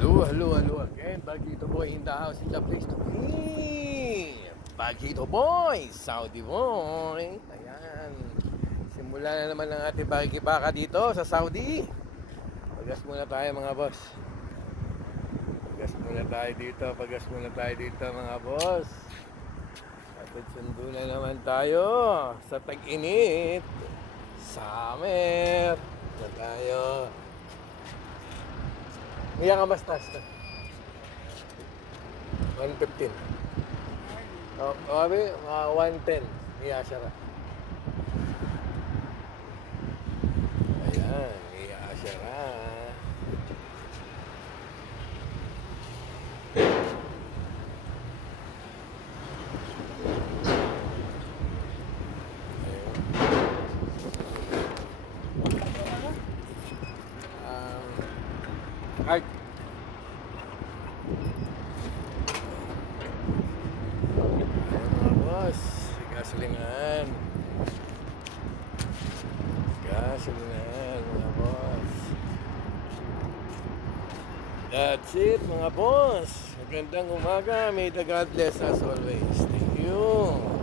Hello again. Bagito Boy in the house, in the place to be. Bagito Boy, Saudi Boy. Ayan. Simula na naman ang ating bagibaka dito sa Saudi. Pagas muna tayo mga boss. Pagas muna tayo dito mga boss. At sundo na naman tayo sa tag-init. Summer. Na tayo. Iya ka mas taas na. 115. Oh, sabi, mga 110. Iya siya ra. Ayan, iya siya ra. Card. Ayan mga boss, gasolinahan. Gasolinahan mga boss. That's it mga boss. Magandang umaga. May the God bless us always. Thank you.